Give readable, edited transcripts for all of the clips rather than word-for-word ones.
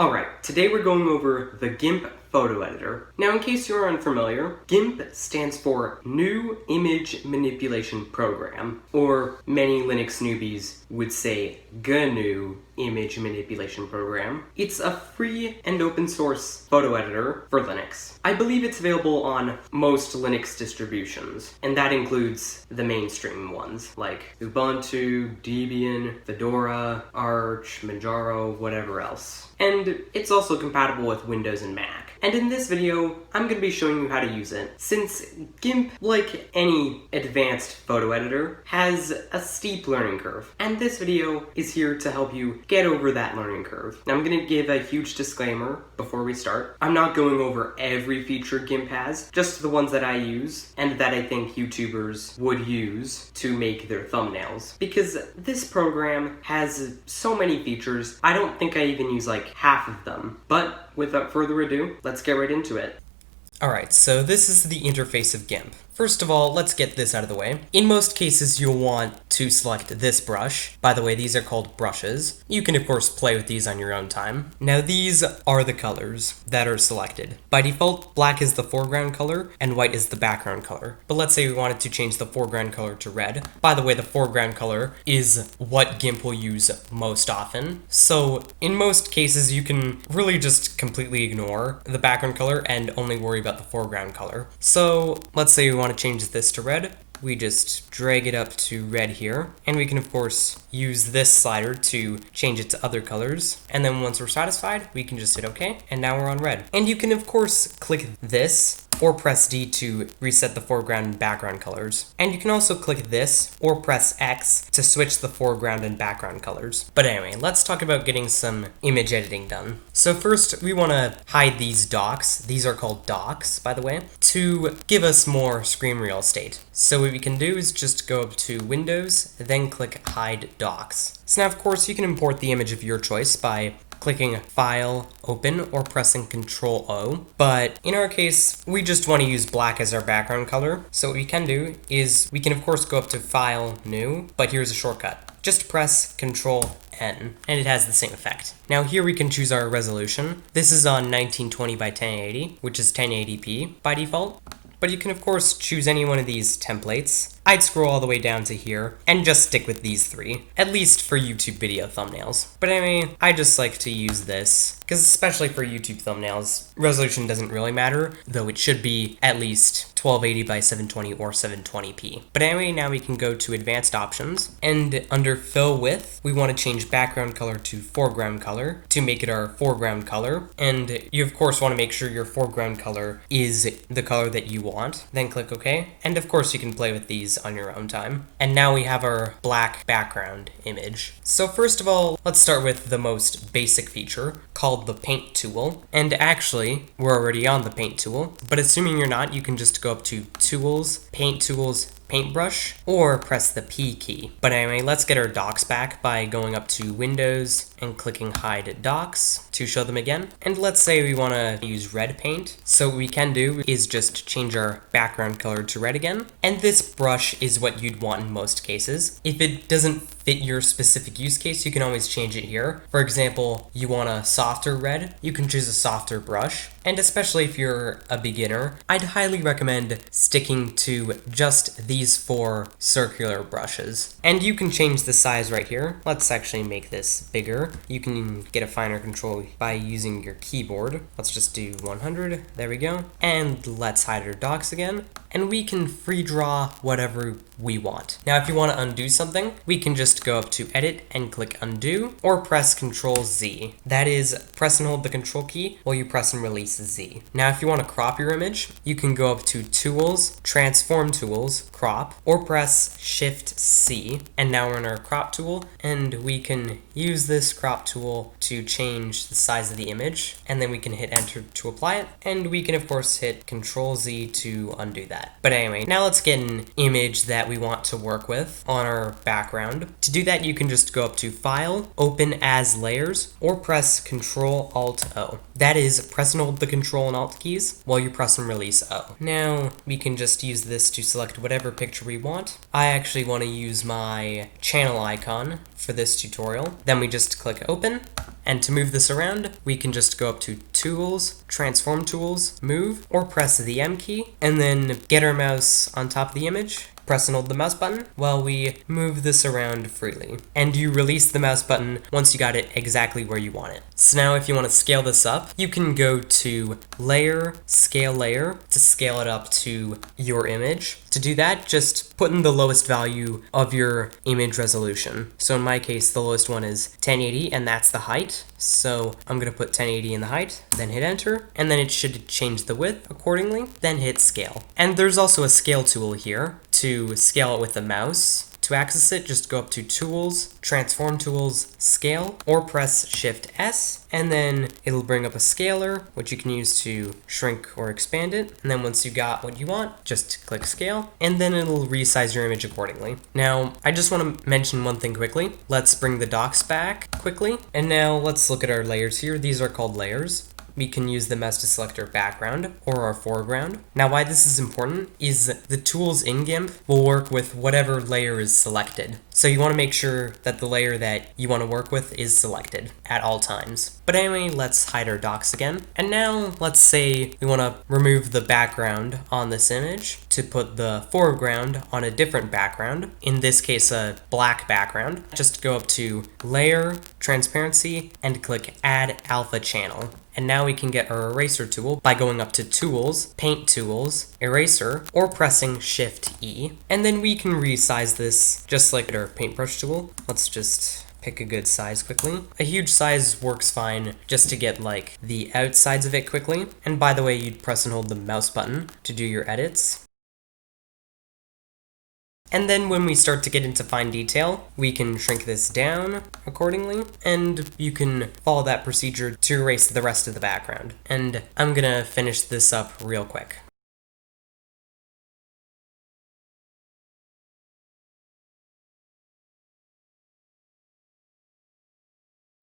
Alright, today we're going over the GIMP photo editor. Now, in case you're unfamiliar, GIMP stands for New Image Manipulation Program, or many Linux newbies would say GNU Image Manipulation Program. It's a free and open source photo editor for Linux. I believe it's available on most Linux distributions, and that includes the mainstream ones like Ubuntu, Debian, Fedora, Arch, Manjaro, whatever else. And it's also compatible with Windows and Mac. And in this video, I'm going to be showing you how to use it, since GIMP, like any advanced photo editor, has a steep learning curve. And this video is here to help you get over that learning curve. Now, I'm going to give a huge disclaimer before we start. I'm not going over every feature GIMP has, just the ones that I use, and that I think YouTubers would use to make their thumbnails. Because this program has so many features, I don't think I even use like half of them. But without further ado, let's get right into it. Alright, so this is the interface of GIMP. First of all, let's get this out of the way. In most cases, you'll want to select this brush. By the way, these are called brushes. You can, of course, play with these on your own time. Now, these are the colors that are selected. By default, black is the foreground color and white is the background color. But let's say we wanted to change the foreground color to red. By the way, the foreground color is what GIMP will use most often. So, in most cases, you can really just completely ignore the background color and only worry about the foreground color. So, let's say we want to change this to red. We just drag it up to red here, and we can of course use this slider to change it to other colors, and then once we're satisfied we can just hit OK, and now we're on red. And you can of course click this or press D to reset the foreground and background colors. And you can also click this or press X to switch the foreground and background colors. But anyway, let's talk about getting some image editing done. So first, we want to hide these docks. These are called docks, by the way, to give us more screen real estate. So what we can do is just go up to Windows, then click Hide Docks. So now, of course, you can import the image of your choice by clicking File, Open, or pressing Ctrl-O. But in our case, we just want to use black as our background color. So what we can do is we can, of course, go up to File, New, but here's a shortcut. Just press Ctrl-N, and it has the same effect. Now here we can choose our resolution. This is on 1920 by 1080, which is 1080p by default. But you can, of course, choose any one of these templates. I'd scroll all the way down to here and just stick with these three, at least for YouTube video thumbnails. But anyway, I just like to use this, because especially for YouTube thumbnails, resolution doesn't really matter, though it should be at least 1280 by 720 or 720p. But anyway, now we can go to advanced options, and under fill width, we want to change background color to foreground color to make it our foreground color. And you of course want to make sure your foreground color is the color that you want. Then click OK, and of course you can play with these on your own time. And now we have our black background image. So first of all, let's start with the most basic feature called the paint tool. And actually, we're already on the paint tool, but assuming you're not, you can just go up to Tools, Paintbrush, or press the P key. But anyway, let's get our docks back by going up to Windows and clicking Hide Docks to show them again. And let's say we want to use red paint. So what we can do is just change our background color to red again. And this brush is what you'd want in most cases. If it doesn't fit your specific use case, you can always change it here. For example, you want a softer red, you can choose a softer brush. And especially if you're a beginner, I'd highly recommend sticking to just these 4 circular brushes. And you can change the size right here. Let's actually make this bigger. You can get a finer control by using your keyboard. Let's just do 100. There we go. And let's hide our docks again. And we can free draw whatever we want. Now, if you want to undo something, we can just go up to Edit and click Undo, or press Ctrl-Z. That is, press and hold the Control key while you press and release Z. Now, if you want to crop your image, you can go up to Tools, Transform Tools, Crop, or press Shift-C. And now we're in our crop tool, and we can use this crop tool to change the size of the image, and then we can hit Enter to apply it, and we can, of course, hit Ctrl-Z to undo that. But anyway, now let's get an image that we want to work with on our background. To do that, you can just go up to File, Open as Layers, or press Ctrl-Alt-O. That is, press and hold the Control and Alt keys while you press and release O. Now, we can just use this to select whatever picture we want. I actually want to use my channel icon for this tutorial. Then we just click Open, And to move this around, we can just go up to Tools, Transform Tools, Move, or press the M key, and then get our mouse on top of the image. Press and hold the mouse button while we move this around freely. And you release the mouse button once you got it exactly where you want it. So now if you want to scale this up, you can go to Layer, Scale Layer to scale it up to your image. To do that, just put in the lowest value of your image resolution. So in my case, the lowest one is 1080, and that's the height. So I'm going to put 1080 in the height, then hit enter, and then it should change the width accordingly, then hit scale. And there's also a scale tool here to scale it with the mouse. To access it, just go up to Tools, Transform Tools, Scale, or press Shift S, and then it'll bring up a scaler, which you can use to shrink or expand it. And then once you got what you want, just click Scale, and then it'll resize your image accordingly. Now, I just want to mention one thing quickly. Let's bring the docks back quickly, and now let's look at our layers here. These are called layers. We can use them as to select our background or our foreground. Now, why this is important is the tools in GIMP will work with whatever layer is selected. So you want to make sure that the layer that you want to work with is selected at all times. But anyway, let's hide our docks again. And now let's say we want to remove the background on this image to put the foreground on a different background. In this case, a black background. Just go up to Layer, Transparency, and click Add Alpha Channel. And now we can get our eraser tool by going up to Tools, Paint Tools, Eraser, or pressing Shift E. And then we can resize this just like our paintbrush tool. Let's just pick a good size quickly. A huge size works fine just to get like the outsides of it quickly. And by the way, you'd press and hold the mouse button to do your edits. And then when we start to get into fine detail, we can shrink this down accordingly, and you can follow that procedure to erase the rest of the background. And I'm gonna finish this up real quick.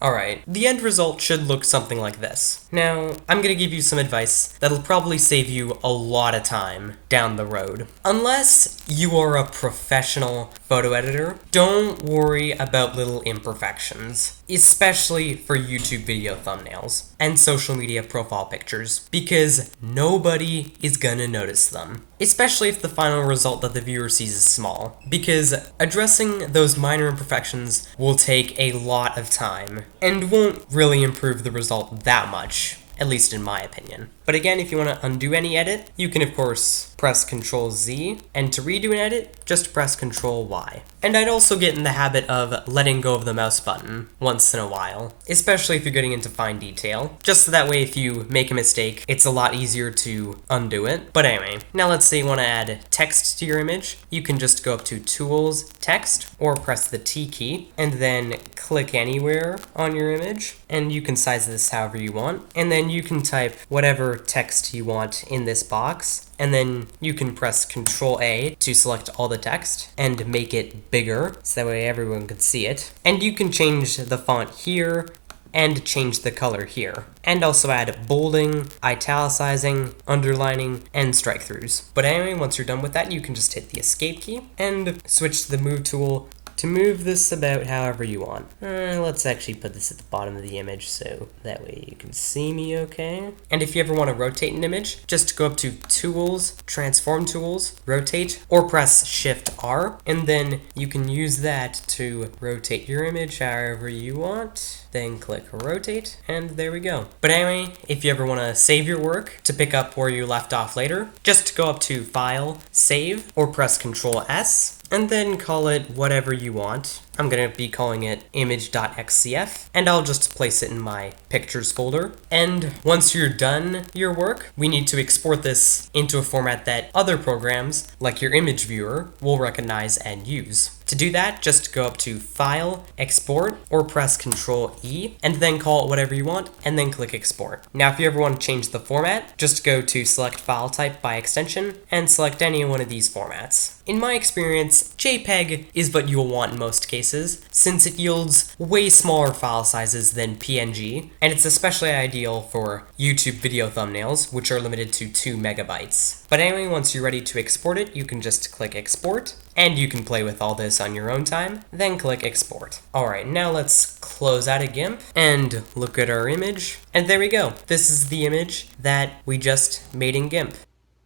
Alright, the end result should look something like this. Now, I'm gonna give you some advice that'll probably save you a lot of time down the road. Unless you are a professional photo editor, don't worry about little imperfections, especially for YouTube video thumbnails and social media profile pictures, because nobody is gonna notice them. Especially if the final result that the viewer sees is small, because addressing those minor imperfections will take a lot of time and won't really improve the result that much, at least in my opinion. But again, if you want to undo any edit, you can of course press Ctrl Z, and to redo an edit, just press Ctrl Y. And I'd also get in the habit of letting go of the mouse button once in a while, especially if you're getting into fine detail, just so that way if you make a mistake, it's a lot easier to undo it. But anyway, now let's say you want to add text to your image. You can just go up to Tools, Text, or press the T key, and then click anywhere on your image, and you can size this however you want, and then you can type whatever text you want in this box, and then you can press Ctrl A to select all the text and make it bigger so that way everyone can see it. And you can change the font here and change the color here, and also add bolding, italicizing, underlining, and strike throughs. But anyway, once you're done with that, you can just hit the escape key and switch to the move tool to move this about however you want. Let's actually put this at the bottom of the image so that way you can see me okay. And if you ever want to rotate an image, just go up to Tools, Transform Tools, Rotate, or press Shift R, and then you can use that to rotate your image however you want. Then click Rotate, and there we go. But anyway, if you ever want to save your work to pick up where you left off later, just go up to File, Save, or press Ctrl S, and then call it whatever you want. I'm going to be calling it image.xcf, and I'll just place it in my pictures folder. And once you're done your work, we need to export this into a format that other programs, like your image viewer, will recognize and use. To do that, just go up to File, Export, or press Ctrl E, and then call it whatever you want, and then click Export. Now, if you ever want to change the format, just go to Select File Type by extension, and select any one of these formats. In my experience, JPEG is what you'll want in most cases, since it yields way smaller file sizes than PNG, and it's especially ideal for YouTube video thumbnails, which are limited to 2 megabytes. But anyway, once you're ready to export it, you can just click Export, And you can play with all this on your own time, then click export. Alright, now let's close out of GIMP and look at our image. And there we go. This is the image that we just made in GIMP.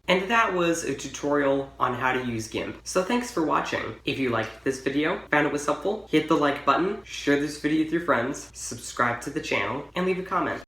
And that was a tutorial on how to use GIMP. So thanks for watching. If you liked this video, found it was helpful, hit the like button, share this video with your friends, subscribe to the channel, and leave a comment.